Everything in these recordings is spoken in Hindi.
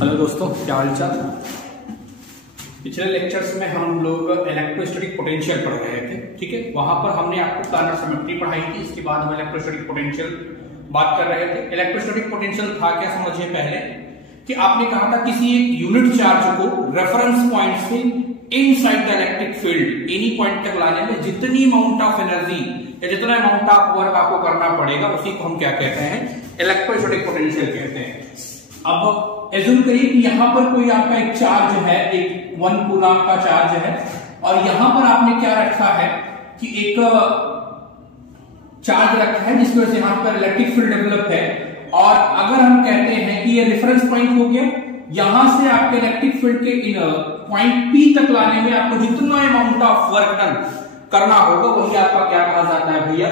हेलो दोस्तों, क्या हाल चाल। पिछले लेक्चर्स में हम लोग इलेक्ट्रोस्टैटिक पोटेंशियल पढ़ रहे थे, ठीक है। वहां पर हमने आपको प्लानर सिमेट्री पढ़ाई थी। इसके बाद हम इलेक्ट्रोस्टैटिक पोटेंशियल बात कर रहे थे। इलेक्ट्रोस्टैटिक पोटेंशियल था क्या, समझिए पहले कि आपने कहा था किसी एक यूनिट चार्ज को रेफरेंस पॉइंट से inside the electric field any point तक लाने में जितनी अमाउंट ऑफ एनर्जी या जितना अमाउंट ऑफ वर्क आपको करना पड़ेगा, उसी को हम क्या कहते हैं, इलेक्ट्रोस्टैटिक पोटेंशियल कहते हैं। अब एज्यूम करिए कि यहां पर कोई आपका एक चार्ज है, एक 1 कूलम का चार्ज है, और यहां पर आपने क्या रखा है कि एक चार्ज रखा है जिसकी वजह से यहां पर इलेक्ट्रिक फील्ड डेवलप है। और अगर हम कहते हैं कि ये रेफरेंस पॉइंट हो गया, यहां से आपके इलेक्ट्रिक फील्ड के इन पॉइंट पी तक लाने में आपको जितना अमाउंट ऑफ वर्क डन करना होगा, वही आपका क्या कहा जाता है भैया,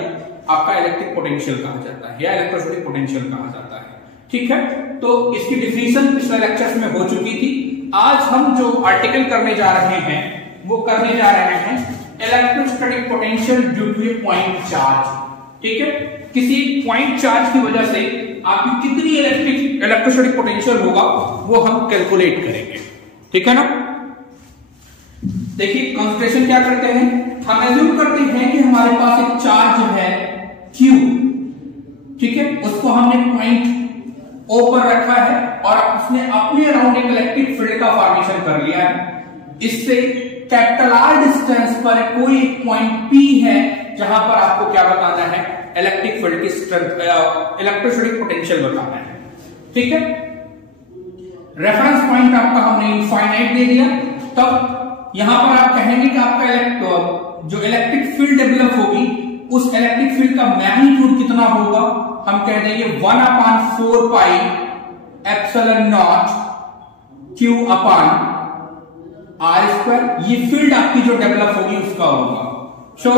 आपका इलेक्ट्रिक पोटेंशियल कहा जाता है या इलेक्ट्रोस्टैटिक पोटेंशियल कहा जाता है, ठीक है। तो इसकी डिफिनीशन पिछले लेक्चर्स में हो चुकी थी। आज हम जो आर्टिकल करने जा रहे हैं वो करने जा रहे हैं electrostatic potential due to a point charge, ठीक है। किसी पॉइंट चार्ज की वजह से आपकी कितनी इलेक्ट्रोस्टैटिक पोटेंशियल होगा वो हम कैलकुलेट करेंगे, ठीक है ना। देखिए कंसंट्रेशन क्या करते हैं, हम एज्यूम करते हैं कि हमारे पास एक चार्ज है Q, ठीक है। उसको हमने पॉइंट O पर रखा है और उसने अपने अराउंड एक इलेक्ट्रिक फील्ड का फॉर्मेशन कर लिया है। इससे कैपिटल R डिस्टेंस पर कोई पॉइंट P है जहां पर आपको क्या बताना है, इलेक्ट्रिक फील्ड की स्ट्रेंथ, इलेक्ट्रोस्टैटिक पोटेंशियल बताना है, ठीक है। रेफरेंस पॉइंट आपका हमने इनफाइनाइट दे दिया। तब यहां पर आप कहेंगे कि आपका जो इलेक्ट्रिक फील्ड डेवलप होगी उस इलेक्ट्रिक फील्ड का मैग्नीट्यूड कितना होगा, हम कह देंगे 1/4 pi epsilon naught Q upon R²। ये फील्ड आपकी जो डेवलप होगी उसका होगा। सो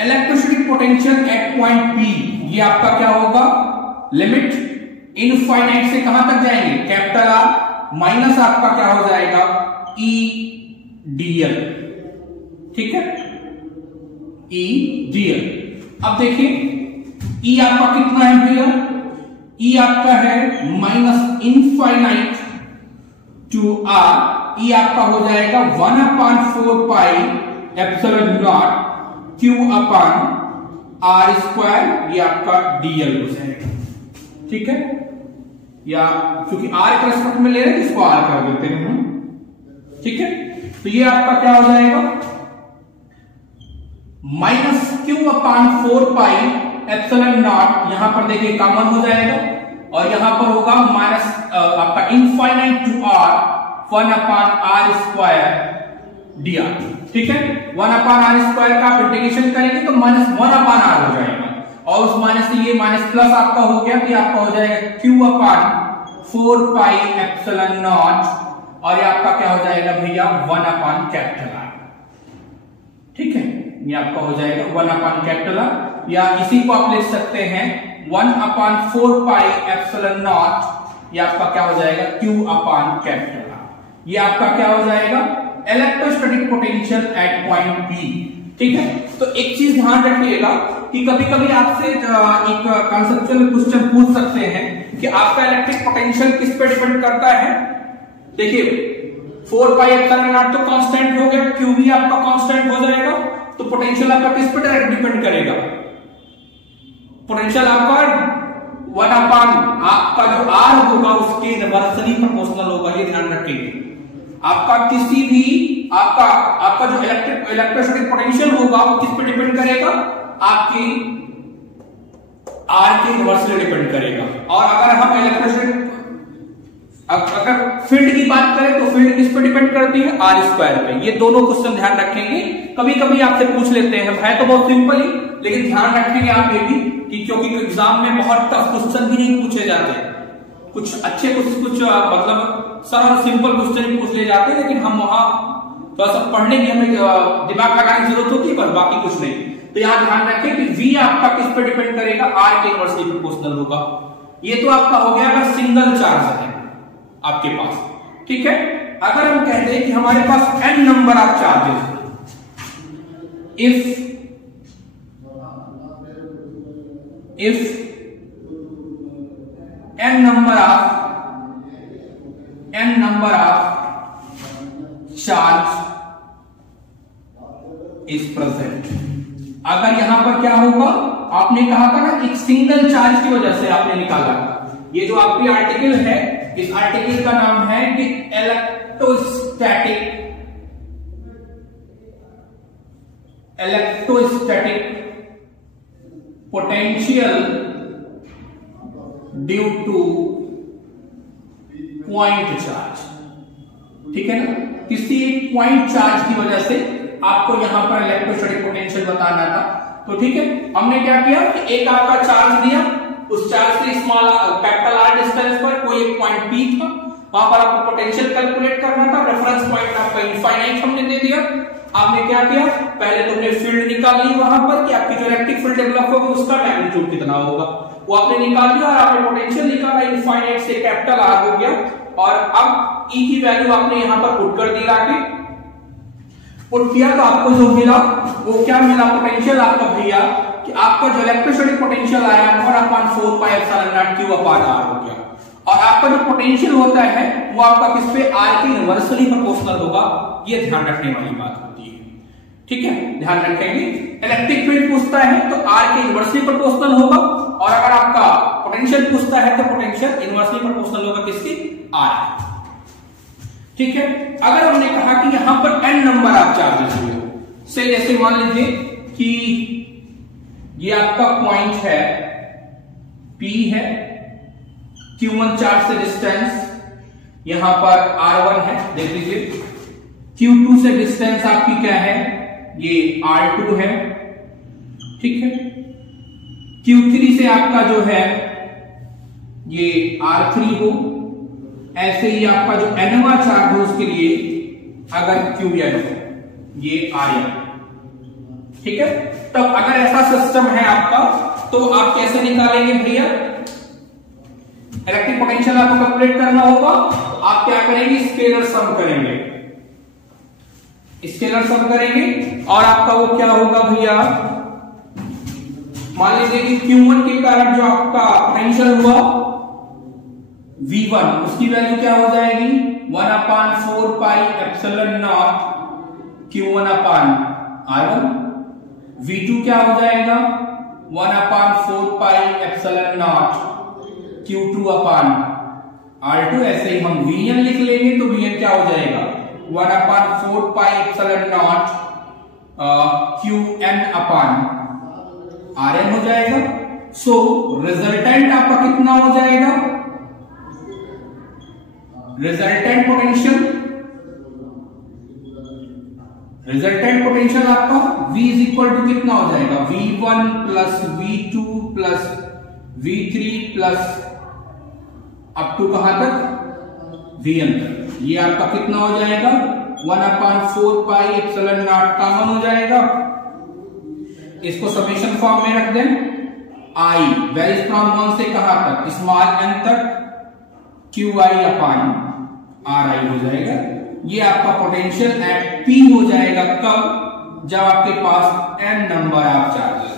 electrostatic potential at point P, ये आपका क्या होगा, लिमिट इनफाइनाइट से कहां तक जाएंगे, कैपिटल R माइनस आपका क्या हो जाएगा EdL, ठीक है, EdL। अब देखिए E आपका कितना है भैया, E आपका है minus infinite to R। E आपका हो जाएगा 1/4 pi epsilon naught Q upon R², ये आपका DL हो जाएगा, ठीक है। या क्योंकि R के रेस्पेक्ट में ले रहे हैं इसको R कर देते हैं हम, ठीक है। तो ये आपका क्या हो जाएगा minus Q/4 pi epsilon not, यहां पर देखिए कॉमन हो जाएगा और यहां पर होगा माइनस आपका infinite to R 1/R² dr, ठीक है। 1/R² का आप इंटीग्रेशन करेंगे तो -1/R हो जाएगा और उस माइनस से ये माइनस प्लस आपका हो गया, तो आपका हो जाएगा Q/4 पाई एप्सिलॉन नॉट और ये आपका क्या हो जाएगा भैया 1/R, ठीक है। ये आपका हो जाएगा 1/R, या इसी को आप लिख सकते हैं 1/4 पाई एप्सिलॉन नॉट, ये आपका क्या हो जाएगा Q/R। ये आपका क्या हो जाएगा electrostatic potential at point P, ठीक है। तो एक चीज ध्यान रखिएगा कि कभी कभी आपसे एक कंसेप्चुअल क्वेश्चन पूछ सकते हैं कि आपका इलेक्ट्रिक पोटेंशियल किस पे डिपेंड करता है। देखिए 4 पाई एप्सिलॉन नॉट तो कांस्टेंट हो गया, Q भी आपका कांस्टेंट हो जाएगा, तो पोटेंशियल आपका किस पे डायरेक्ट डिपेंड करेगा, पोटेंशियल आपका 1/, आपका जो R होगा उसके इनवर्सली प्रोपोर्शनल होगा, ये ध्यान रखिए। आपका किसी भी आपका जो इलेक्ट्रोस्टैटिक पोटेंशियल होगा वो किस पे डिपेंड करेगा, आपकी R के इनवर्सली डिपेंड करेगा। और अगर हम अगर फील्ड की बात करें तो फील्ड किस पे डिपेंड करती है, R² पे। ये दोनों क्वेश्चन ध्यान रखेंगे, कभी कभी आपसे पूछ लेते हैं, है तो बहुत सिंपल ही, लेकिन ध्यान रखेंगे आप ये भी कि क्योंकि एग्जाम में बहुत टफ क्वेश्चन भी नहीं पूछे जाते, कुछ अच्छे कुछ मतलब सरल सिंपल क्वेश्चन ही पूछ ले जाते हैं, लेकिन हम वहां थोड़ा सा पढ़ने की हमें दिमाग लगाने की जरूरत होती है, पर बाकी कुछ नहीं। तो यहां ध्यान रखें कि V आपका किस पे डिपेंड करेगा, R के इनवर्सली प्रोपोर्शनल होगा। ये तो आपका हो गया अगर सिंगल चार्ज है आपके पास, ठीक है। अगर हम कहते हैं कि हमारे पास n number of charges, if n number of charge is present। अगर यहां पर क्या होगा, आपने कहा था ना एक सिंगल चार्ज की वजह से आपने निकाला, ये जो आपकी आर्टिकल है, इस आर्टिकल का नाम है कि electrostatic potential due two point charge. ठीक है ना, किसी एक पॉइंट चार्ज की वजह से आपको यहां पर इलेक्ट्रोस्टैटिक पोटेंशियल बताना था। तो ठीक है, हमने क्या किया कि एक आपका चार्ज दिया, उस चार्ज से स्मॉल कैपिटल आर डिस्टेंस पर कोई एक पॉइंट पी था, वहां पर आपको पोटेंशियल कैलकुलेट करना था। रेफरेंस पॉइंट आपका इनफाइनाइट हमने दे दिया। आपने क्या किया, पहले तुमने फील्ड निकाल ली वहां पर कि आपकी जो इलेक्ट्रिक फील्ड डेवलप होगी उसका मैग्नीट्यूड कितना होगा, वो आपने निकाल लिया और आपने पोटेंशियल निकाला, इनफाइनाइट से कैपिटल आर हो गया। और अब ई की वैल्यू आपने यहां पर पुट कर दी, लाके पुट किया तो आपको जो मिला वो क्या मिला, पोटेंशियल आपका भैया कि आपका जो इलेक्ट्रोस्टैटिक पोटेंशियल आया 1/4πε/Q/r हो गया। और आपका जो पोटेंशियल होता है वो आपका किस पे, आर के इनवर्सली प्रोपोर्शनल होगा। ये ध्यान रखने वाली बात होती है। ठीक है, ध्यान रखेंगे। इलेक्ट्रिक फील्ड पूछता है तो आर के इनवर्सली प्रोपोर्शनल होगा, और अगर आपका पोटेंशियल पूछता है तो पोटेंशियल इनवर्सली प्रोपोर्शनल होगा किसकी, आर। ठीक है, अगर हमने कहा कि यहां पर n नंबर ऑफ चार्जेस हुए, से जैसे मान लीजिए कि ये आपका पॉइंट है P है, Q1 चार्ज से डिस्टेंस यहां पर R1 है, देख लीजिए। Q2 से डिस्टेंस आपकी क्या है, ये R2 है। ठीक है, Q3 से आपका जो है ये R3 हो। ऐसे ही आपका जो nवा चार्ज हो उसके लिए अगर Qn हो, ये Rn। ठीक है, तब अगर ऐसा सिस्टम है आपका तो आप कैसे निकालेंगे भैया, इलेक्ट्रिक पोटेंशियल आपको कैलकुलेट करना होगा। आप क्या करेंगे, स्केलर सम करेंगे, स्केलर सम करेंगे और आपका वो क्या होगा भैया, मान लीजिए कि Q1 के कारण जो आपका पोटेंशियल हुआ V1, उसकी वैल्यू क्या हो जाएगी, 1/4πε0 Q1/R1। V2 क्या हो जाएगा, 1/4πε0 Q2/R2। ऐसे ही हम Vn लिख लेंगे तो Vn क्या हो जाएगा, 1/4πε0 Qn/Rn हो जाएगा। सो रिजल्टेंट आपका कितना हो जाएगा, रिजल्टेंट पोटेंशियल आपका V इज इक्वल टू कितना हो जाएगा, V1 plus V2 plus V3 plus up to कहां तक, Vn तक। ये आपका कितना हो जाएगा, 1/4πε0 कॉमन हो जाएगा। इसको समेशन फॉर्म में रख दें, I वेरीज फ्रॉम 1 से कहां तक, स्मॉल n तक, Qi/Ri हो जाएगा। ये आपका पोटेंशियल एट P हो जाएगा कब, जब आपके पास n नंबर ऑफ चार्जेस।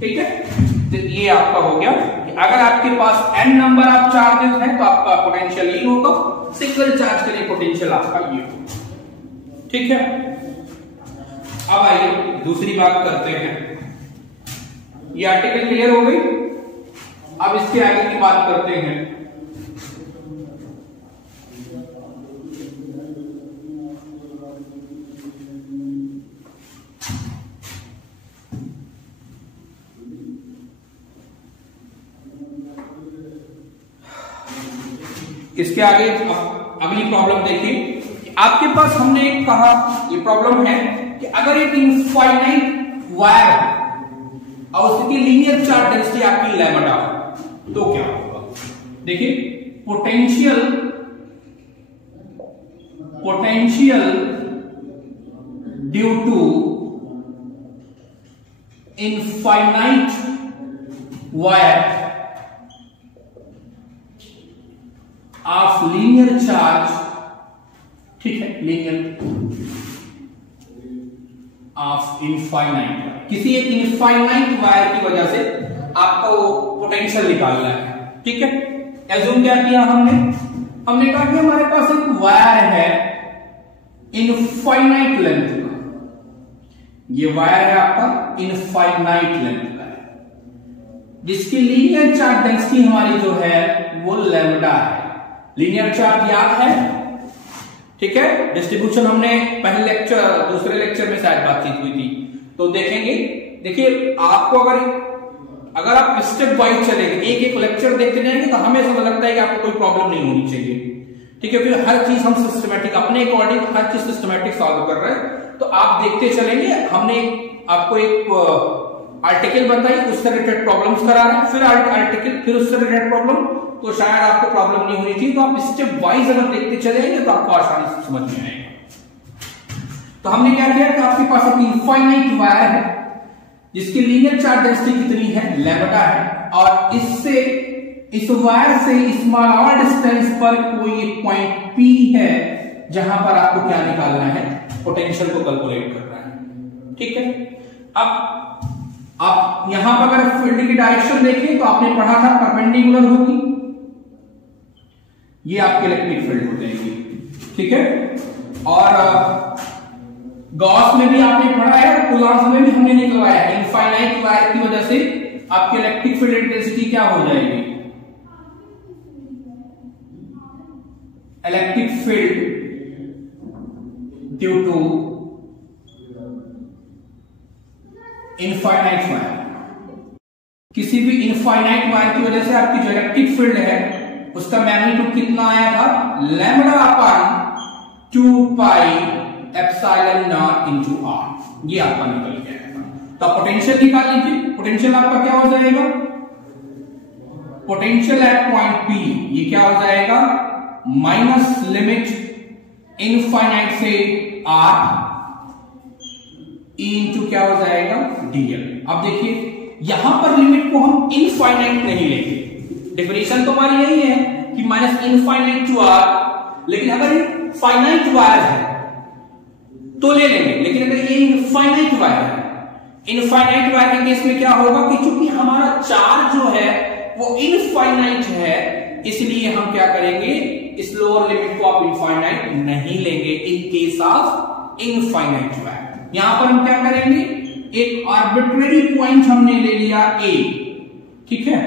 ठीक है, तो ये आपका हो गया कि अगर आपके पास n नंबर ऑफ चार्जेस हैं तो आपका पोटेंशियल ये होगा, सिंगल चार्ज के लिए पोटेंशियल आपका ये होगा। ठीक है, अब आइए दूसरी बात करते हैं। ये आर्टिकल क्लियर हो गई, अब इसके आगे की बात करते हैं। इसके आगे अगली प्रॉब्लम देखिए। आपके पास हमने कहा ये प्रॉब्लम है कि अगर एक इनफाइनाइट वायर और उसकी लीनियर चार्ज डेंसिटी आपकी लैम्डा तो क्या होगा। देखिए potential due to infinite wire of linear charge, ठीक है, लीनियर ऑफ इनफाइनाइट, किसी एक इनफाइनाइट वायर की वजह से आपको पोटेंशियल निकालना है। ठीक है, एज्यूम क्या किया हमने कहा कि हमारे पास एक वायर है इनफाइनाइट लेंथ का, ये वायर है आपका इनफाइनाइट लेंथ का है, जिसकी लीनियर चार्ज डेंसिटी हमारी जो है वो लैम्डा है। लीनियर चार्ज याद है, ठीक है। डिस्ट्रीब्यूशन हमने पहले लेक्चर, दूसरे लेक्चर में शायद बातचीत हुई थी, तो देखेंगे। देखिए आपको अगर आप स्टेप वाइज चलेंगे, एक एक लेक्चर देखते जाएंगे, तो हमें समझ लगता है कि आपको कोई प्रॉब्लम नहीं होनी चाहिए, ठीक है। फिर हर चीज हम सिस्टमैटिक, अपने अकॉर्डिंग हर चीज सिस्टमैटिक सॉल्व कर रहे हैं, तो आप देखते चलेंगे। हमने आपको एक आर्टिकल बताई, उससे रिलेटेड प्रॉब्लम्स करा रहे हैं, फिर आर्टिकल, फिर उससे रिलेटेड प्रॉब्लम, तो शायद आपको प्रॉब्लम नहीं होनी चाहिए। तो आप स्टेप वाइज अगर देखते चलेंगे तो आपको आसानी से समझ में आएगा। तो हमने क्या किया कि आपके पास एक इनफाइनाइट वायर है जिसकी लीनियर चार्ज डेंसिटी कितनी है, लैम्डा है, और इससे, इस वायर से स्मॉल आर डिस्टेंस पर कोई एक पॉइंट P है जहां पर आपको क्या निकालना है, पोटेंशियल को कैलकुलेट करना है, ठीक है। अब आप यहां पर अगर फील्ड की डायरेक्शन देखें तो आपने पढ़ा था परपेंडिकुलर होगी, ये आपके इलेक्ट्रिक फील्ड हो जाएगी, ठीक है। और गॉस में भी आपने पढ़ा है, कूलॉम्स में भी हमने निकलवाया है। इनफाइनाइट वायर की वजह से आपकी इलेक्ट्रिक फील्ड इंटेंसिटी क्या हो जाएगी, electric field due to infinite wire. किसी भी इनफाइनाइट वायर की वजह से आपकी जो इलेक्ट्रिक फील्ड है उसका मैग्नीट्यूड कितना आया था, lambda upon 2 pi epsilon naught into R, ये आपका निकल गया। तो पोटेंशियल निकाल लीजिए। पोटेंशियल आपका क्या हो जाएगा, पोटेंशियल एट पॉइंट P, ये क्या हो जाएगा, माइनस लिमिट इनफाइनाइट से R इनटू क्या हो जाएगा, dl। अब देखिए यहां पर लिमिट को हम इनफाइनाइट नहीं लेंगे, डेफिनेशन तो हमारी यही है कि माइनस इनफाइनाइट टू R, लेकिन अगर फाइनाइट वायर है तो ले लेंगे, लेकिन अगर ये इनफाइनाइट वायर है, इनफाइनाइट वायर के केस में क्या होगा कि चूंकि हमारा चार्ज जो है वो इनफाइनाइट है, इसलिए हम क्या करेंगे, इस लोअर लिमिट को आप इनफाइनाइट नहीं लेंगे in case of infinite wire. यहां पर हम क्या करेंगे, एक आर्बिट्रेरी पॉइंट हमने ले लिया A, ठीक है,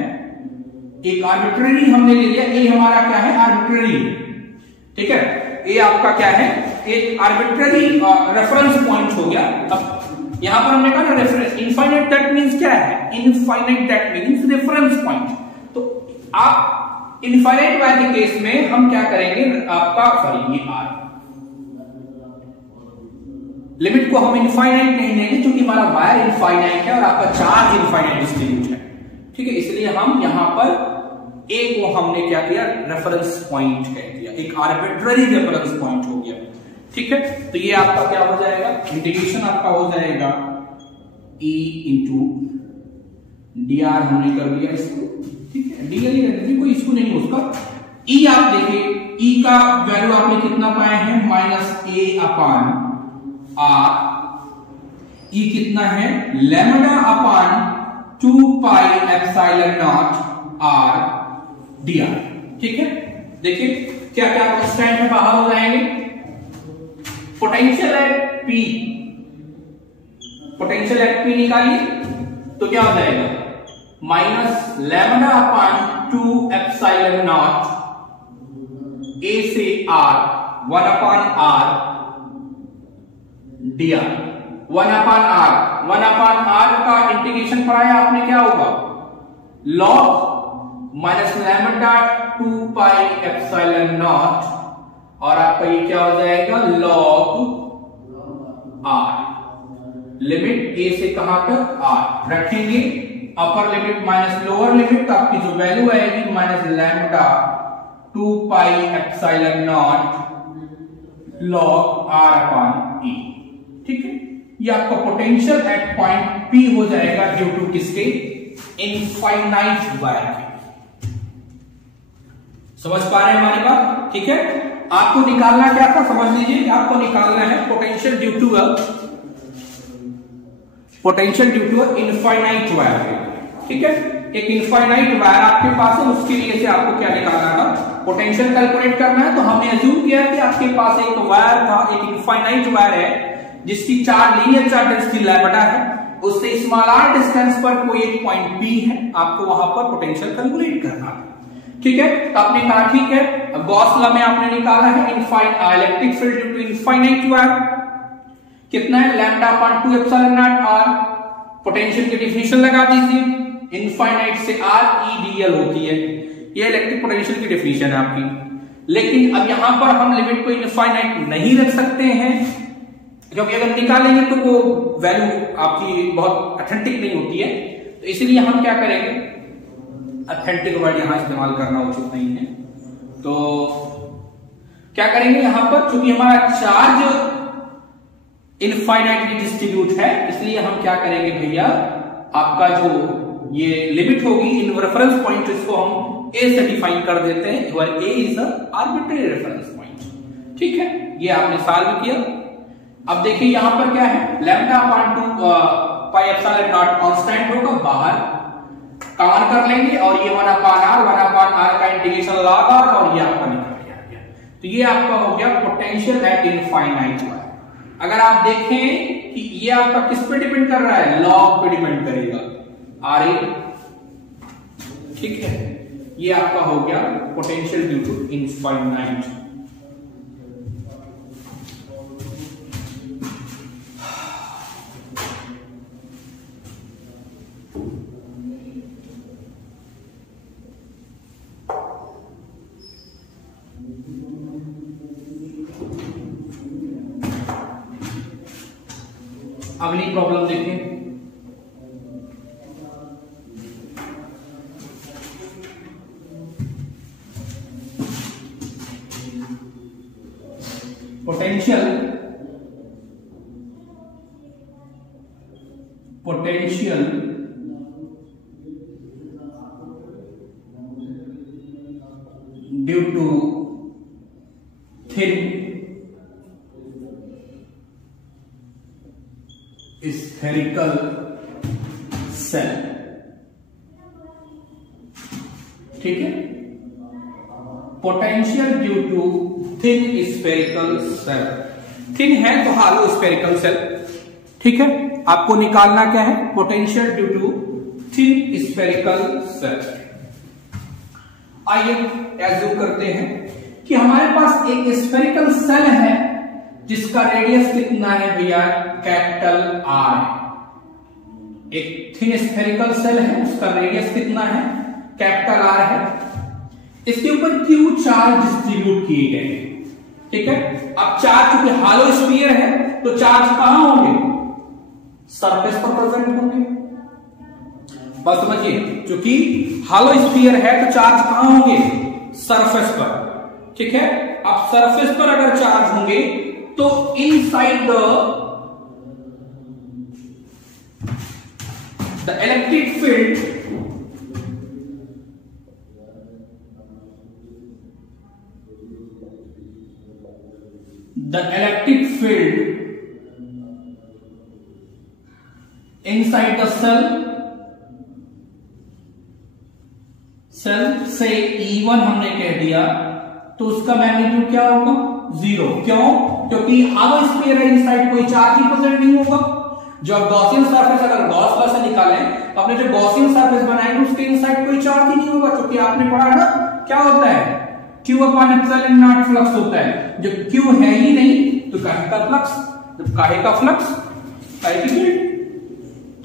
एक आर्बिट्रेरी हमने ले लिया, A हमारा क्या है, आर्बिट्रेरी, ठीक है। A आपका क्या है, एक आर्बिट्रेरी रेफरेंस पॉइंट हो गया। अब यहां पर हमने कहा ना रेफरेंस, इनफाइनाइट दैट मींस क्या है, infinite that means reference point. तो आप इनफाइनाइट वायर के केस में हम क्या करेंगे, आपका सॉरी ये R लिमिट को हम इनफाइनाइट नहीं लेंगे क्योंकि हमारा वायर इनफाइनाइट है और आपका चार्ज इनफाइनाइट डिस्ट्रीब्यूट है, ठीक है। इसलिए हम यहां पर A को हमने क्या किया, रेफरेंस पॉइंट कह दिया, एक आर्बिट्ररी रेफरेंस पॉइंट हो गया, ठीक है। तो ये आपका क्या हो जाएगा, इंटीग्रेशन आपका हो जाएगा E इंटू dr, हमने कर दिया इसको, ठीक है। dl ही रहने दीजिए, कोई इशू नहीं उसका। E आप देखिए, E का वैल्यू आपने कितना पाए हैं, minus A upon R, E कितना है, lambda upon 2 pi epsilon naught R dr, ठीक है। देखिए क्या क्या कांस्टेंट है बाहर हो जाएंगे, potential at P, potential at P निकालिए तो क्या हो जाएगा, minus lambda upon 2 epsilon not A से R 1 upon R dr, 1 upon R का इंटीग्रेशन पढ़ाया आपने, क्या होगा, log minus lambda 2 pi epsilon not, और आपका ये क्या हो जाएगा, लॉग R, लिमिट A से कहां तक, R रखेंगे, upper limit minus lower limit, तो आपकी जो वैल्यू आएगी minus lambda 2 pi epsilon not log R upon E, ठीक है। ये आपका पोटेंशियल एट पॉइंट P हो जाएगा ड्यू टू किसके, इनफाइनाइट वायर के। समझ पा रहे हैं हमारी बात, ठीक है। आपको निकालना क्या था, समझ लीजिए, आपको निकालना है potential due to infinite wire, ठीक है, एक इनफाइनाइट वायर आपके पास है, उसके लिए से आपको क्या निकालना था, पोटेंशियल कैलकुलेट करना है। तो हमने अज्यूम किया कि आपके पास एक वायर था, एक इनफाइनाइट वायर है जिसकी लीनियर चार्ज डेंसिटी लैम्ब्डा है, उससे स्मॉल r डिस्टेंस पर कोई एक पॉइंट P है, आपको वहां पर पोटेंशियल कैलकुलेट करना है। ठीक है, तो आपने कहा ठीक है, अब गॉस लॉ में आपने निकाला है electric field due to infinite wire कितना है, lambda upon 2 epsilon naught r। Potential की डेफिनेशन लगा दीजिए, इनफाइनाइट से r e dl होती है, ये इलेक्ट्रिक पोटेंशियल की डेफिनेशन है आपकी। लेकिन अब यहां पर हम लिमिट को इनफाइनाइट नहीं रख सकते हैं, क्योंकि अगर निकालेंगे तो वो वैल्यू आपकी बहुत ऑथेंटिक नहीं होती है। तो इसलिए हम क्या करेंगे, ऑथेंटिक वर्ड यहां इस्तेमाल करना उचित नहीं है, तो क्या करेंगे यहां पर, चूंकि हमारा चार्ज इनफाइनाइटली डिस्ट्रीब्यूट है, इसलिए हम क्या करेंगे भैया, आपका जो ये लिमिट होगी इन रेफरेंस पॉइंट, इसको हम ए से डिफाइन कर देते हैं, where A is a arbitrary reference point. ठीक है, ये आपने सॉल्व किया। अब देखिए यहां पर क्या है, lambda upon 2 pi epsilon not constant होगा, बाहर कॉमन कर लेंगे और ये 1 अपॉन r का इंटीग्रेशन log r, और ये आपका निकल गया। तो ये आपका हो गया पोटेंशियल एट इनफाइनाइट वायर। अगर आप देखें कि ये आपका किस पे डिपेंड कर रहा है, लॉग पे डिपेंड करेगा, RA। ठीक है, ये आपका हो गया पोटेंशियल ड्यू टू इनफाइनाइट। अगली प्रॉब्लम देखें, potential due to thin spherical cell। ठीक है, potential due to thin spherical shell, thin है तो हालो स्फेरिकल सेल। ठीक है, आपको निकालना क्या है, potential due to thin spherical shell. आइए एज्यूम करते हैं कि हमारे पास एक स्फेरिकल सेल है जिसका रेडियस कितना है भैया, कैपिटल R है। एक थिन स्फेरिकल सेल है, उसका रेडियस कितना है, कैपिटल R है। इसके ऊपर Q चार्ज डिस्ट्रीब्यूट किए गए हैं। ठीक है, अब चार्ज चूंकि हालो स्फीयर है तो चार्ज कहां होंगे, सरफेस पर प्रेजेंट होंगे। बस समझिए, चूंकि हालो स्फीयर है तो चार्ज कहां होंगे, सरफेस पर। ठीक है, अब सरफेस पर अगर चार्ज होंगे तो inside the electric field inside the cell से E1 हमने कह दिया, तो उसका मैग्नीट्यूड क्या होगा, 0। क्यों, क्योंकि हालो स्फीयर है, इनसाइड कोई चार्ज ही प्रेजेंट नहीं होगा। जो आप गॉसियन सरफेस अगर गॉस लॉ से निकालें तो आपने जो गॉसियन सरफेस बनाएंगे उसके इनसाइड कोई चार्ज ही नहीं होगा, क्योंकि आपने पढ़ा ना क्या होता है, Q upon epsilon not flux होता है। जब Q है ही नहीं तो काहे का फ्लक्स, जब काहे का फ्लक्स काहे की फील्ड।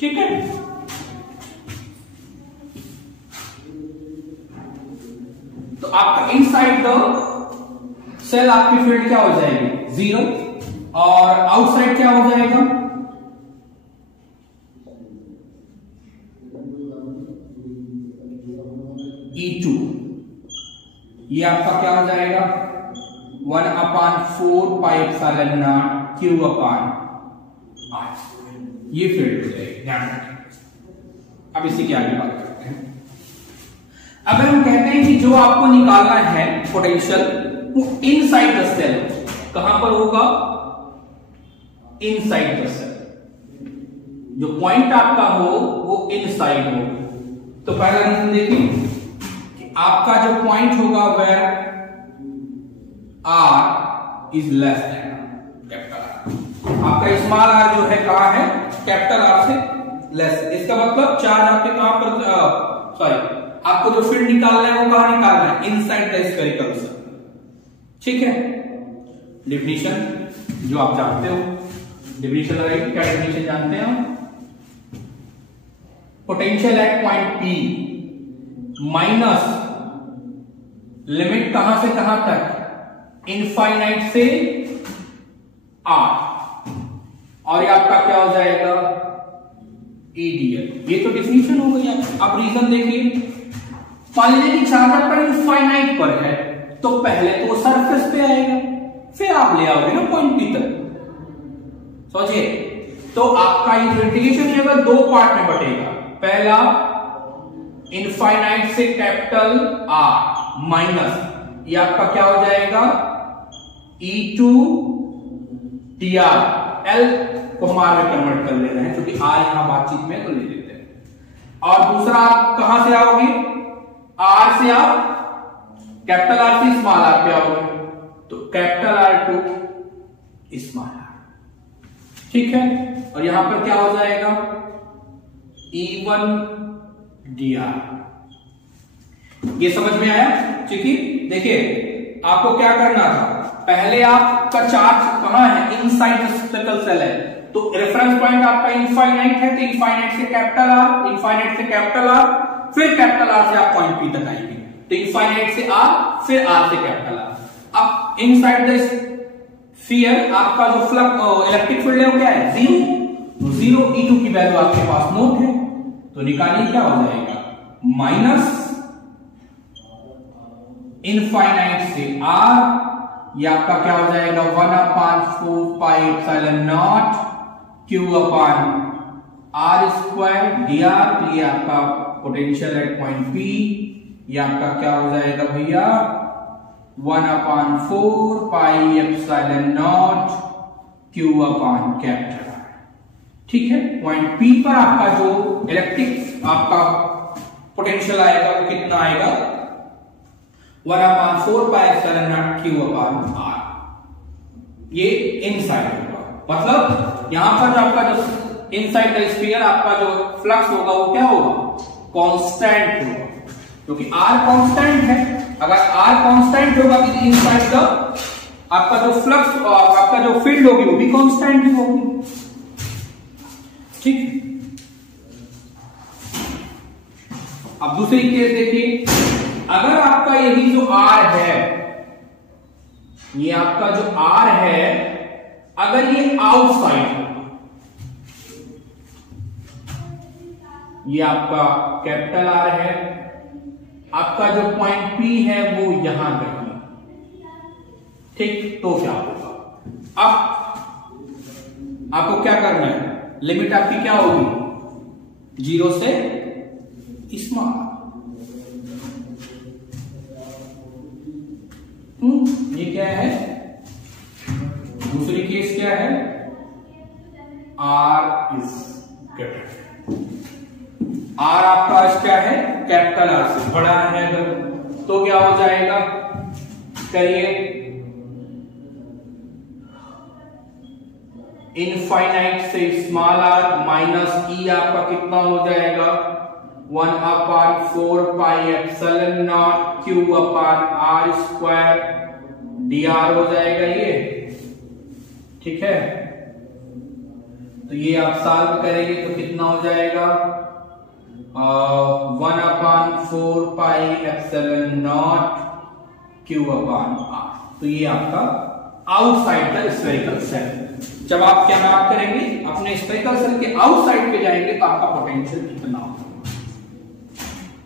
ठीक है, तो आपका इनसाइड द सेल आपकी फील्ड क्या हो जाएगी, 0, और आउटसाइड क्या हो जाएगा, E2। ये आपका क्या हो जाएगा, 1/4 pi epsilon naught Q upon R। ये फील्ड हो जाएगी, ध्यान रखें। अब इसी की आगे बात करते हैं। अगर हम कहते हैं कि जो आपको निकालना है पोटेंशियल, वो इनसाइड द सेल, कहां पर होगा, इनसाइड द सेल। जो पॉइंट आपका हो वो इनसाइड हो, तो पहला रीजन देखिए कि आपका जो पॉइंट होगा where R is less than capital R, आपका स्मॉल आर जो है कहां है, कैपिटल आर से लेस। इसका मतलब चार्ज आपके कहां पर, सॉरी आपको जो फील्ड निकालना है वो कहां निकालना है, इनसाइड द स्फेरिकल सर्कल। ठीक है, डेफिनेशन जो आप जानते हो, डेफिनेशन लगाइए। क्या डेफिनेशन जानते हैं हम? Potential at point P minus limit कहां से कहां तक, इनफाइनाइट से आर, और ये आपका क्या हो जाएगा, ईडीएल। ये तो डेफिनेशन हो गई। अब रीजन देखिए, मान लीजिए कि चार्ज आपका इनफाइनाइट पर है तो पहले तो सरफेस पे आएगा, फिर आप ले आओगे ना पॉइंट पी तक। सोचिए, तो आपका इंटीग्रेशन ये अगर दो पार्ट में बटेगा, पहला इनफाइनाइट से कैपिटल आर माइनस ये आपका क्या हो जाएगा, ई टू टी आर, एल को हम आर में कन्वर्ट कर ले रहे हैं क्योंकि आर यहां बातचीत में तो ले लेते हैं। और दूसरा आप कहां से आओगे, आर से आप कैपिटल आर से स्मॉल आर पे आओगे, तो capital R to small R. ठीक है, और यहां पर क्या हो जाएगा, E1 dr। ये समझ में आया? ठीक है, देखिए आपको क्या करना था, पहले आपका चार्ज कहां है, इनसाइड स्फेरिकल सेल है, तो रेफरेंस पॉइंट आपका इनफाइनाइट है, तो इनफाइनाइट से कैपिटल आर, इनफाइनाइट से कैपिटल आर, फिर कैपिटल आर से आप पॉइंट पी तक आएंगे, तो इनफाइनाइट से आर, फिर आर से कैपिटल आर। अब इनसाइड द स्फीयर आपका जो फ्लक्स इलेक्ट्रिक फील्ड है वो क्या है, जीरो, तो जीरो E2 की वैल्यू आपके पास नोट है, तो निकालिए क्या हो जाएगा, माइनस इनफाइनाइट से आर, ये आपका क्या हो जाएगा, 1/4 pi epsilon naught Q upon R square dr। तो ये आपका पोटेंशियल एट पॉइंट पी, ये आपका क्या हो जाएगा भैया, 1/4 पाई एप्सिलॉन नॉट क्यू अपान कैपिटल आर। ठीक है, पॉइंट पी पर आपका जो इलेक्ट्रिक आपका पोटेंशियल आएगा वो कितना आएगा, 1/4 pi epsilon naught Q upon R. ये इनसाइड होगा, मतलब यहां पर आपका जो इनसाइड द स्फीयर आपका जो फ्लक्स होगा वो क्या होगा, कांस्टेंट होगा, क्योंकि आर कांस्टेंट है। अगर आर कांस्टेंट होगा तो इनसाइड द आपका जो फ्लक्स, आपका जो फील्ड होगी वो भी कांस्टेंट ही होगी। ठीक, अब दूसरी केस देखिए, अगर आपका यही जो आर है, ये आपका जो आर है, अगर ये आउटसाइड, ये आपका कैपिटल आर है, आपका जो पॉइंट पी है वो यहां कहीं, ठीक, तो क्या होगा, अब आपको क्या करना है, लिमिट आपकी क्या होगी, 0 से स्मॉल। ये क्या है, दूसरी केस क्या है, आर इज ग्रेटर, आर आपका क्या है, कैपिटल आर से बड़ा है, अगर तो क्या हो जाएगा, करिए, इनफाइनाइट से स्मॉल आर माइनस ई आपका कितना हो जाएगा, 1/4 pi epsilon naught Q upon R square dr हो जाएगा ये। ठीक है, तो ये आप सॉल्व करेंगे तो कितना हो जाएगा, 1/4 pi epsilon naught Q upon R. तो ये आपका आउटसाइड का स्फेरिकल सेल। जब आप क्या बात करेंगे, अपने स्फेरिकल सेल के आउटसाइड पे जाएंगे तो आपका पोटेंशियल कितना होगा।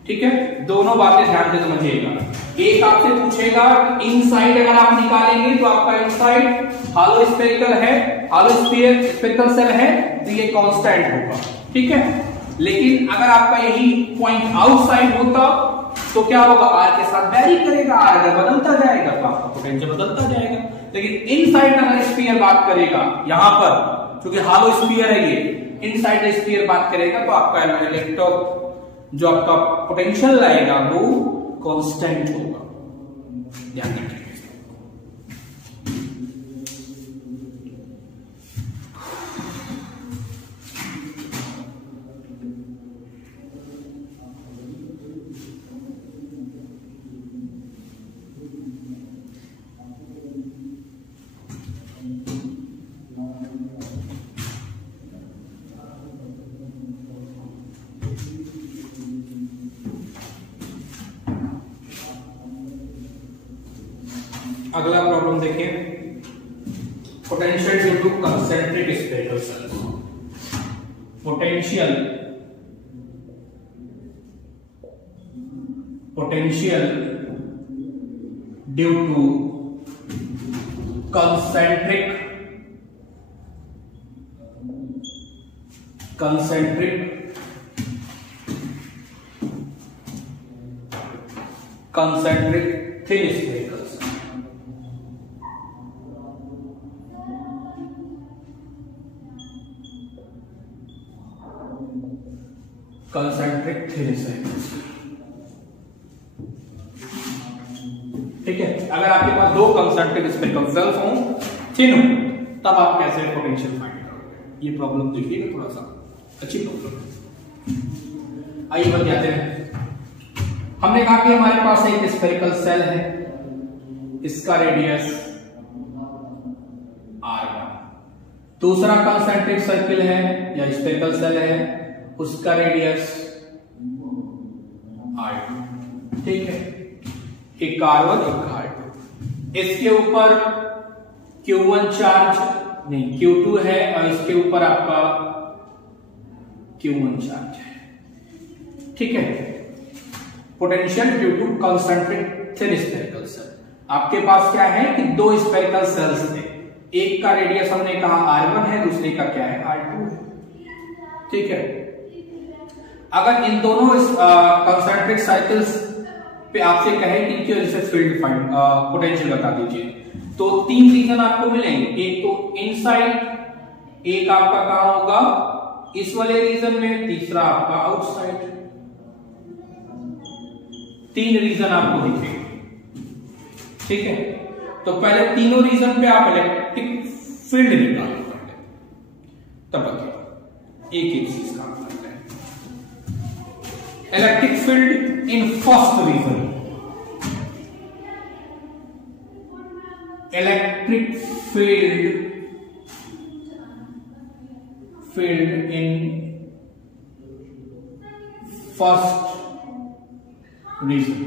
ठीक है, दोनों बातें ध्यान से समझिएगा। एक आपसे पूछेगा इनसाइड अगर आप निकालेंगे तो आपका इनसाइड हॉलो स्फेरिकल है, हॉलो स्फेरिकल सेल है, तो ये कांस्टेंट होगा। ठीक है, लेकिन अगर आपका यही पॉइंट आउटसाइड होता तो क्या होगा, आर के साथ वेरी करेगा, आर अगर बदलता जाएगा तो आपका पोटेंशियल बदलता जाएगा। लेकिन इनसाइड अगर स्फीयर बात करेगा, यहां पर क्योंकि हॉलो स्फीयर है ये, इनसाइड स्फीयर बात करेगा तो आपका जो आपका पोटेंशियल आएगा वो कांस्टेंट होगा, ध्यान रखिए। अगला प्रॉब्लम देखिए, potential due to concentric spherical shells. Potential due to concentric thin sphericals. Concentric thin sphericals, ठीक है। अगर आपके पास दो कंसेंट्रिक स्फेरिकल सेल्स हो, थिन हो, तब आप कैसे पोटेंशियल फाइंड करोगे? ये प्रॉब्लम देखिएगा, थोड़ा सा अच्छी प्रॉब्लम है। आइए बताते हैं। हमने कहा कि हमारे पास एक स्फेरिकल सेल है, इसका रेडियस r1। दूसरा कंसेंट्रिक सर्किल है या स्फेरिकल सेल है, उसका रेडियस r2, ठीक है। एक r1 एक r2। इसके ऊपर q1 चार्ज नहीं q2 है और इसके ऊपर आपका q1 चार्ज है, ठीक है। Potential due to concentric thin spherical cell. आपके पास क्या है कि दो स्फेरिकल सेल्स थे, एक का रेडियस हमने कहा r1 है, दूसरे का क्या है r2 है, ठीक है। अगर इन दोनों कंसेंट्रिक सर्कल्स पे आपसे कहे कि इनकी वजह से फील्ड फाइंड पोटेंशियल बता दीजिए, तो तीन रीजन आपको मिलेंगे। एक तो इनसाइड, एक आपका कहां होगा इस वाले रीजन में, तीसरा आपका आउटसाइड। तीन रीजन आपको दिखेंगे, ठीक है। तो पहले तीनों रीजन पे आप इलेक्ट्रिक फील्ड निकालो पहले, तब बताओ एक एक चीज काम करते हैं। Electric field in first region, electric field in first region.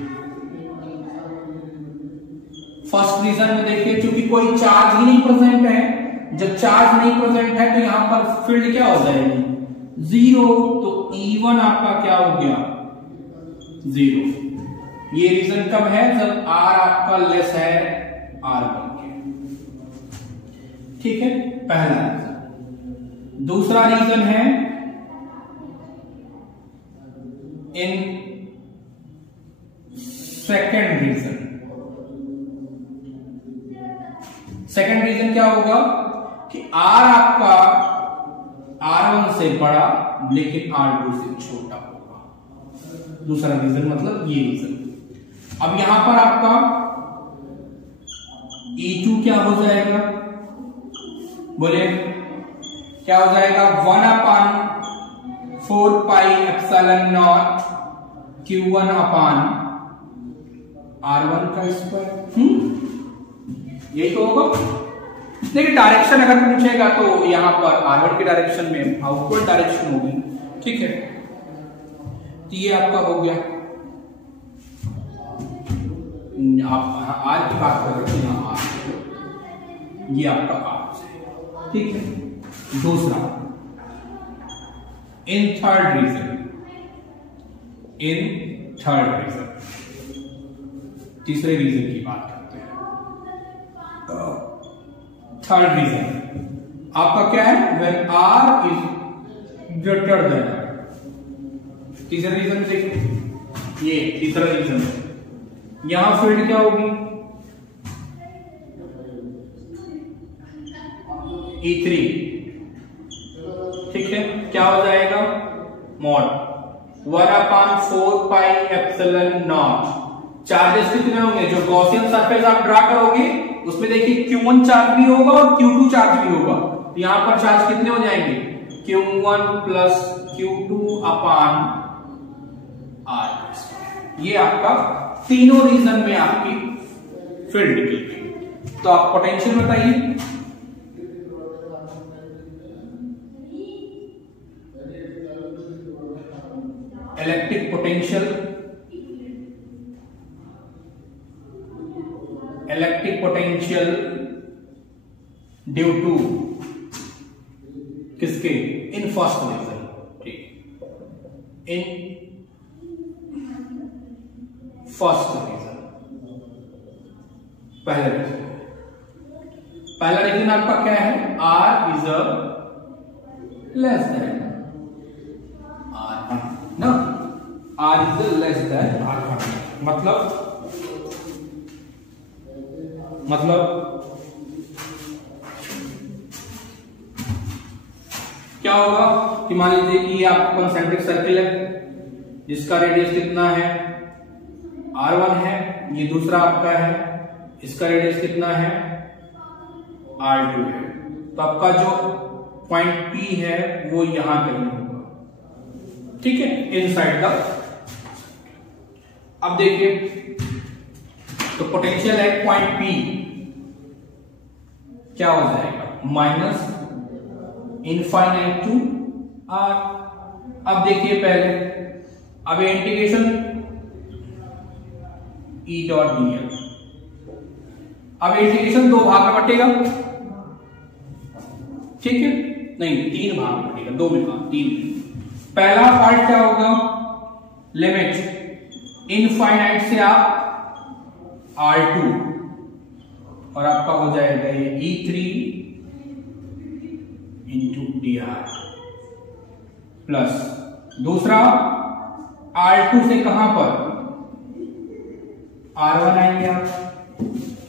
First region में देखिए, क्योंकि कोई चार्ज ही नहीं प्रेजेंट है, जब चार्ज नहीं प्रेजेंट है तो यहां पर फील्ड क्या हो जाएगी, जीरो। तो E1 आपका क्या हो गया, जीरो। ये रीजन कब है, जब R आपका लेस है R1 के, ठीक है, पहला रीजन। दूसरा रीजन है in second region. Second region क्या होगा कि R आपका R1 से बड़ा लेकिन R2 से छोटा होगा। दूसरा रीजन मतलब ये रीजन। अब यहां पर आपका E2 क्या हो जाएगा, बोले क्या हो जाएगा, 1/4 pi epsilon not Q1 upon R1 का स्क्वायर। यही तो होगा। देखिए डायरेक्शन अगर पूछेगा तो यहां पर R1 की डायरेक्शन में आउटवर्ड डायरेक्शन होगी, ठीक है। तो ये आपका हो गया, आप R की बात कर रहे हैं, R ये आपका R है, ठीक है। दूसरा इन थर्ड रीजन, तीसरे रीजन की बात करते हैं। थर्ड रीजन आपका क्या है, when R is greater than R। तीसरा रीजन देखो, ये तीसरा रीजन, यहां फील्ड क्या होगी, E3, ठीक है। क्या हो जाएगा, मॉड 1/4πε0। चार्जेस कितने होंगे? जो गॉसियन सरफेस आप ड्रा करोगे उसमें देखिए Q1 चार्ज भी होगा और Q2 चार्ज भी होगा। तो यहां पर चार्ज कितने हो जाएंगे? Q1 प्लस Q2 अपान R। ये आपका तीनों रीजन में आपकी फील्ड निकल गई। तो आप पोटेंशियल बताइए। इलेक्ट्रिक पोटेंशियल ड्यू टू किसके? In first region. ठीक, इन फर्स्ट रीजन, पहला रीजन आपका क्या है? R is a less than R1 ना, R is a less than R1। मतलब क्या होगा कि मान लीजिए कि ये आपका कंसेंट्रिक सर्किल है जिसका रेडियस कितना है? R1 है। ये दूसरा आपका है, इसका रेडियस कितना है? R2 है। तो आपका जो पॉइंट P है वो यहां कहीं होगा। ठीक है, इनसाइड द। अब देखिए, तो पोटेंशियल है पॉइंट P, क्या हो जाएगा? Minus infinite to R। अब देखिए पहले, अब ये इंटीग्रेशन E डॉट dl, अब इंटीग्रेशन दो भाग में बटेगा। ठीक है, नहीं तीन भाग में बटेगा, दो में भाग, तीन। पहला पार्ट क्या होगा? लिमिट इनफाइनाइट से आप R2 और आपका हो जाएगा ये E3 इंटू dr प्लस दूसरा R2 से कहां पर? R1 आएंगे आप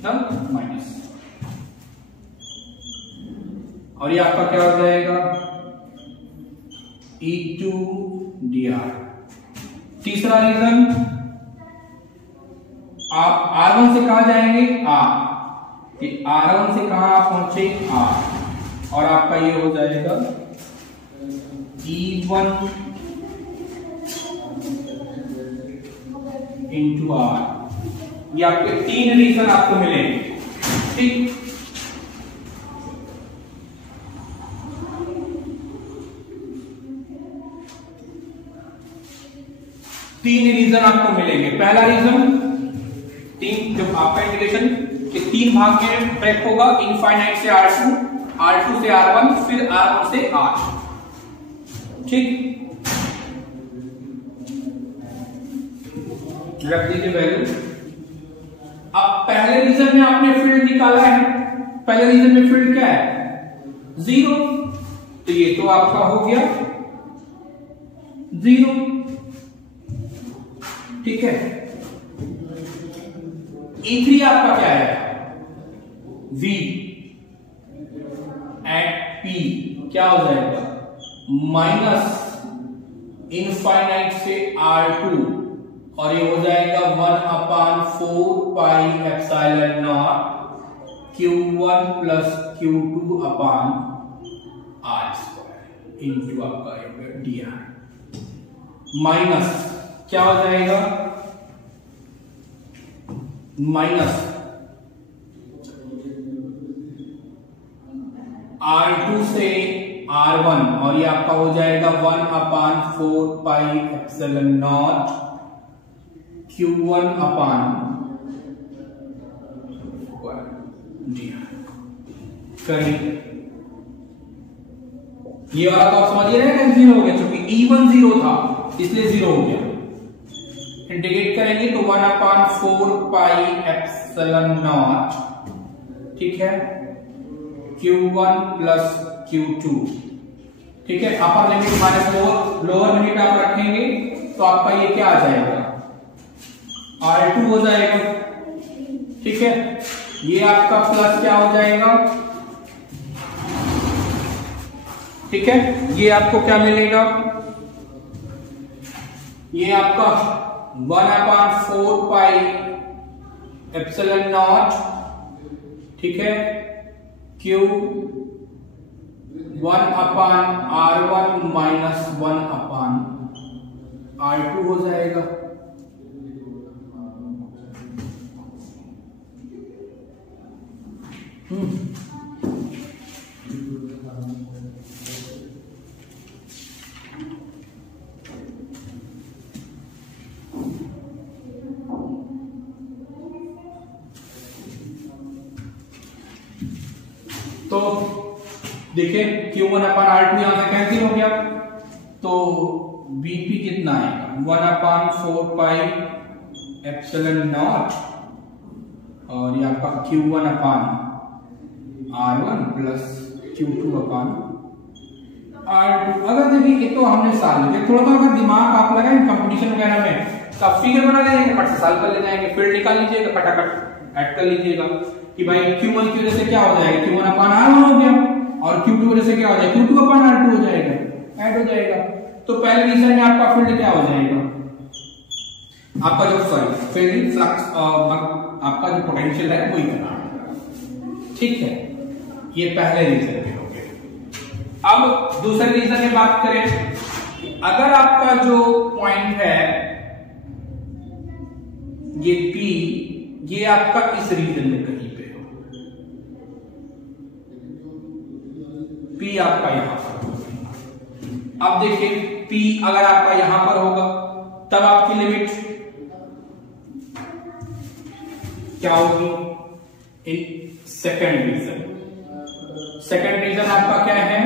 ना, माइनस, और ये आपका क्या हो जाएगा? E2 dr। तीसरा रीजन, आप R1 से कहां जाएंगे? R। R1 से कहां आप पहुंचे? R। और आपका ये हो जाएगा E1 इंटू R। ये आपके तीन रीजन आपको मिलेंगे। ठीक, तीन रीजन आपको मिलेंगे। पहला रीजन, तीन जो आपका इंटीग्रेशन के तीन भाग में ब्रेक होगा, इनफाइनाइट से R2, R2 से R1, फिर R1 से R। ठीक, रख दीजिए वैल्यू। अब पहले रीजन में आपने फील्ड निकाला है, पहले रीजन में फील्ड क्या है? 0। तो ये तो आपका हो गया 0। ठीक है, E3 आपका क्या है? V एट P क्या हो जाएगा? माइनस इनफाइनाइट से R2, और ये हो जाएगा 1/4πε0 Q1 प्लस Q2 अपान R² इंटू आपका dr। माइनस क्या हो जाएगा? माइनस R2 से R1, और ये आपका हो जाएगा 1/4πε0 Q1 अपान dr। करिए, ये वाला तो आप समझिए ना, 0 हो गया, क्योंकि E1 0 था इसलिए 0 हो गया। इंटीग्रेट करेंगे तो 1/4πε0, ठीक है, Q1 प्लस Q2। ठीक है, upper limit minus lower limit आप रखेंगे तो आपका ये क्या आ जाएगा? R2 हो जाएगा। ठीक है, ये आपका प्लस क्या हो जाएगा? ठीक है, ये आपको क्या मिलेगा? ये आपका 1/4 पाई एप्सिलॉन नॉट, ठीक है, Q 1/R1 माइनस 1/R2 हो जाएगा। तो देखिए Q1/R2 यहां से कैंसिल हो गया, तो BP कितना आएगा 1/4 पाई एप्सिलॉन नॉट और ये आपका Q1/R1 प्लस Q2/R2। अगर देखिए ये तो हमने सॉल्व किया, थोड़ा सा अगर दिमाग आप लगाएं कंपटीशन वगैरह में तो आप फिगर बना लेंगे, फट से सॉल्व कर ले जाएंगे, फील्ड निकाल लीजिएगा, फटाफट ऐड कर लीजिएगा कि भाई Q1 की वजह से क्या हो जाएगा Q1/R1 हो गया और Q2 की वजह से क्या हो जाएगा Q2/R2 हो जाएगा, ऐड हो जाएगा। तो पहले रीजन में आपका फील्ड क्या हो जाएगा, आपका जो फील्ड फ्लक्स आपका जो पोटेंशियल है वही बना, ठीक है। ये पहले रीजन में हो गया। अब दूसरे रीजन में बात करें, अगर आपका जो पॉइंट है ये P, ये आपका इस रीजन में कहीं पे हो, P आपका यहां पर होगा। अब देखिए P अगर आपका यहां पर होगा तब आपकी लिमिट क्या होगी in second region. Second region आपका क्या है,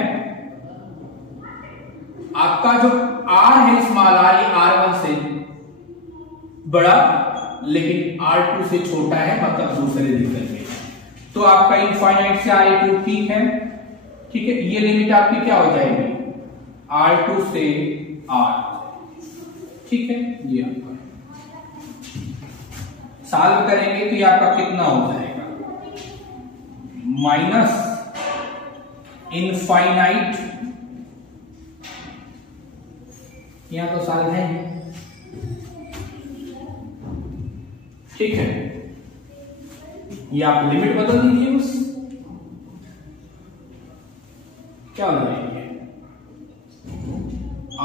आपका जो R है स्मॉल r, ये R1 से बड़ा लेकिन R2 से छोटा है, मतलब दूसरे रीजन में। तो आपका इनफाइनाइट से R इक्वल P है, ठीक है। ये लिमिट आपकी क्या हो जाएगी R2 से R, ठीक है। ये आपका सॉल्व करेंगे तो ये आपका कितना हो जाएगा माइनस इनफाइनाइट, यहां तो सॉल्व है, ठीक है। ये आप लिमिट बदल दीजिए बस, क्या हो जाएंगे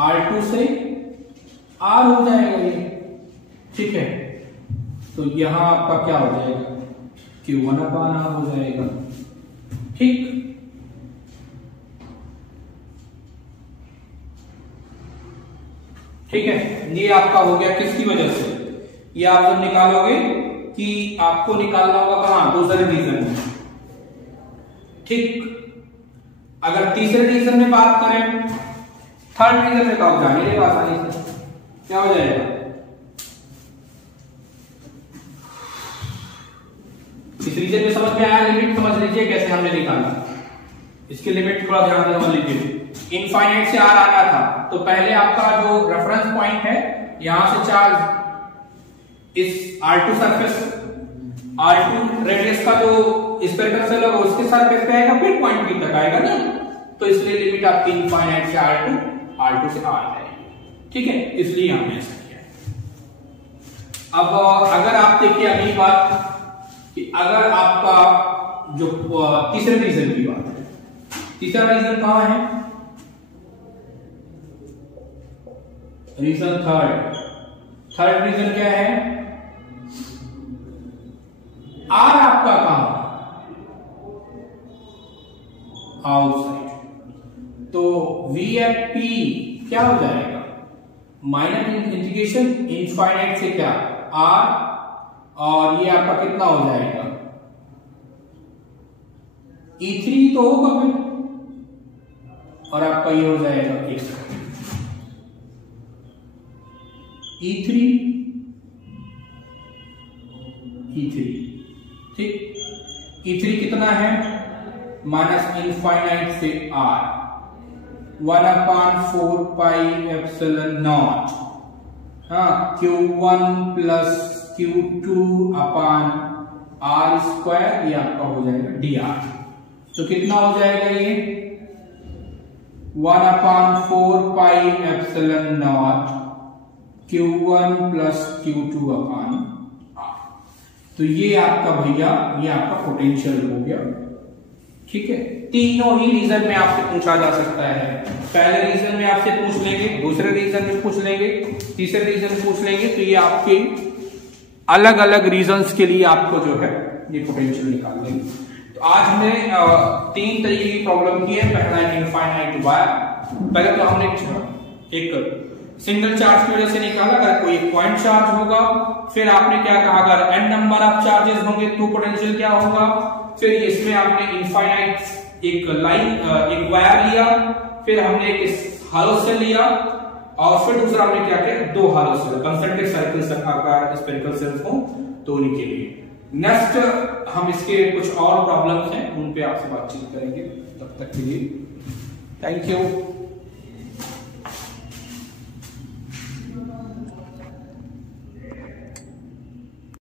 R2 से R हो जाएगा ये, ठीक है। तो यहां आपका क्या हो जाएगा Q1/R हो जाएगा, ठीक। ठीक है, ये आपका हो गया किसकी वजह से, ये आप जब निकालोगे कि आपको निकालना होगा कहां दूसरे रीजन में, ठीक। अगर तीसरे रीजन में बात करें, थर्ड रीजन में काम जाने देगा आसानी से, क्या हो जाएगा इस रीजन में समझ में आया, लिमिट समझ लीजिए कैसे हमने निकाला, इसकी लिमिट थोड़ा ध्यान से समझ लीजिए। इनफाइनाइट से R आना था तो पहले आपका जो रेफरेंस पॉइंट है यहां से चार्ज इस R2 सरफेस, R2 रेडियस का जो स्फेरिकल सेल होगा उसके सरफेस पे आएगा, फिर पॉइंट P तक आएगा ना, तो इसलिए लिमिट आपकी इनफाइनाइट से R2 से R है, ठीक है। इसलिए हमने ऐसा किया। अब अगर आप देखिए अगली बात कि अगर आपका जो तीसरे रीजन की बात है, तीसरा रीजन कहां है, रीजन थर्ड रीजन क्या है, R आपका कहां आउटसाइड, तो V एट P क्या हो जाएगा माइनस इंटीग्रेशन इनफाइनाइट से क्या R, और ये आपका कितना हो जाएगा E3 तो होगा फिर, और आपका ये हो जाएगा E3, ठीक। E3 कितना है माइनस इनफाइनाइट से R 1/4 पाई एप्सिलॉन नॉट, हाँ, Q1 प्लस Q2/R², ये आपका हो जाएगा dr। तो कितना हो जाएगा ये 1/4 pi epsilon not Q1 plus Q2 upon R। तो ये आपका भैया ये आपका पोटेंशियल हो गया। ठीक है, तीनों ही रीजन में आपसे पूछा जा सकता है। पहले रीजन में आपसे पूछ लेंगे, दूसरे रीजन में पूछ लेंगे, तीसरे रीजन में पूछ लेंगे। तो ये आपके अलग अलग रीजंस के लिए आपको जो है ये पोटेंशियल निकाल देंगे। तो आज हमने 3 तरीके की प्रॉब्लम की है। पहला है इनफाइनाइट वायर। पहले तो हमने एक सिंगल चार्ज की वजह से निकाला, अगर कोई पॉइंट चार्ज होगा। फिर आपने क्या कहा, अगर n नंबर ऑफ चार्जेस होंगे तो पोटेंशियल क्या होगा। फिर इसमें आपने इनफाइनाइट एक लाइन एक वायर लिया, फिर हमने एक हॉलो सेल लिया, और फिर दूसरा हमने क्या किया, 2 हॉलो सेल कंसेंट्रिक सर्कल आकार स्फेरिकल सेल्स हो तो उनके लिए। नेक्स्ट हम इसके कुछ और प्रॉब्लम्स हैं उन पे आपसे बातचीत करेंगे। तब तक के लिए थैंक यू।